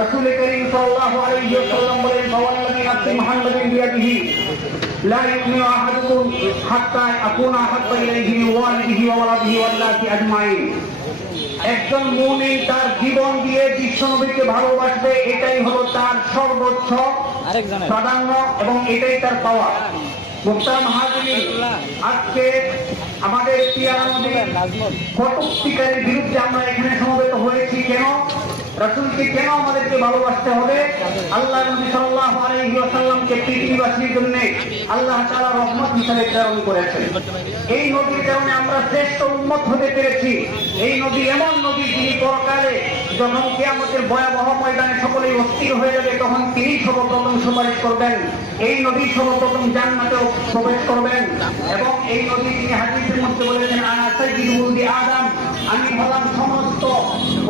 রাসূল করিম সাল্লাল্লাহু আলাইহি ওয়াসাল্লাম বলেন ফাওয়াল্লাযী নাফসি মুহাম্মাদিন বিয়াদিহি লা ইউমিনু আহাদুকুম হাত্তা আকুনা হাত্তা ইলাইহি মিন ওয়ালিদিহি ওয়া ওয়ালাদিহি ওয়ান নাসি আজমাইন। একজন মুমিন তার জীবন দিয়ে বিশ্বনবীকে ভালোবাসবে এটাই হলো তার সর্বোচ্চ প্রাধান্য এবং এটাই তার পাওয়া। মুক্তার মহাজনী আজকে আমাদের পিয়ারা নদী কটুক্তিকারীর বিরুদ্ধে আমরা এখানে সমবেত হয়েছি। কেন? রাসূলকে কেন আমাদেরকে ভালোবাসতে হবে? আল্লাহ ওয়াসাল্লামকে পৃথিবীবাসীর জন্য আল্লাহ তাআলা রহমত হিসেবে প্রেরণ করেছেন। এই নবীর কারণে আমরা শ্রেষ্ঠ উম্মত হতে পেরেছি। এই নবী এমন নবী যিনি পরকালে যখন কিয়ামতের ভয়াবহ ময়দানে সকলেই অস্থির হয়ে যাবে, তখন তিনি সর্বপ্রথম সুপারিশ করবেন। এই নবী সর্বপ্রথম জান্নাতেও প্রবেশ করবেন এবং এই নবী তিনি হাদিসের মধ্যে বলেছেন, আনা সাইয়্যিদুল আদম। আমি হলাম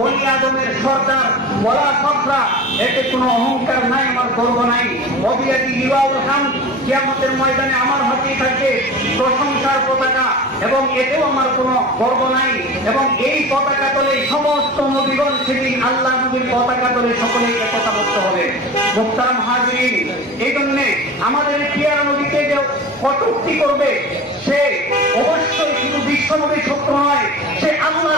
বলি আদমের সর্দার বলা সফরা এতে কোনো অহংকার নাই, আমার গর্ব নাই। অবিয়াদি লিওয়াউল হাম কিয়ামতের ময়দানে আমার হাতেই থাকে প্রশংসার পতাকা, এবং এতেও আমার কোনো গর্ব নাই। এবং এই পতাকা তলে সমস্ত নবীগণ সেদিন আল্লাহ নবীর পতাকা তলে সকলেই একতাবদ্ধ হবে। মুক্তার মহাজরিন এই জন্যে আমাদের পিয়ারা নদীকে যে কটূক্তি করবে, সে অবশ্যই শুধু বিশ্ব নবীর শত্রু নয়, সে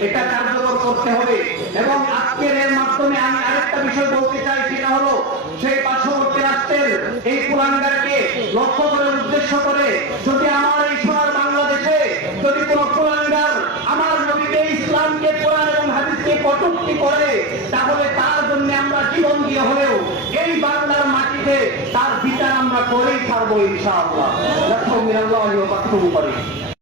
এটা কার্যকর করতে হবে। এবং আজকের মাধ্যমে আমি আরেকটা বিষয় হলো সেই পার্শ্ববর্তী এই লক্ষ্য উদ্দেশ্য করে যদি আমার এই সোনার বাংলাদেশে যদি কোনো কুলাঙ্গার আমার নবীকে ইসলামকে কোরআন এবং হাদিসকে কটূক্তি করে, তাহলে তার জন্য আমরা জীবন দিয়ে হলেও এই বাংলার মাটিতে তার বিচার আমরা করেই থাকব ইনশাআল্লাহ। লক্ষ্য মিরাল্লাহ করে।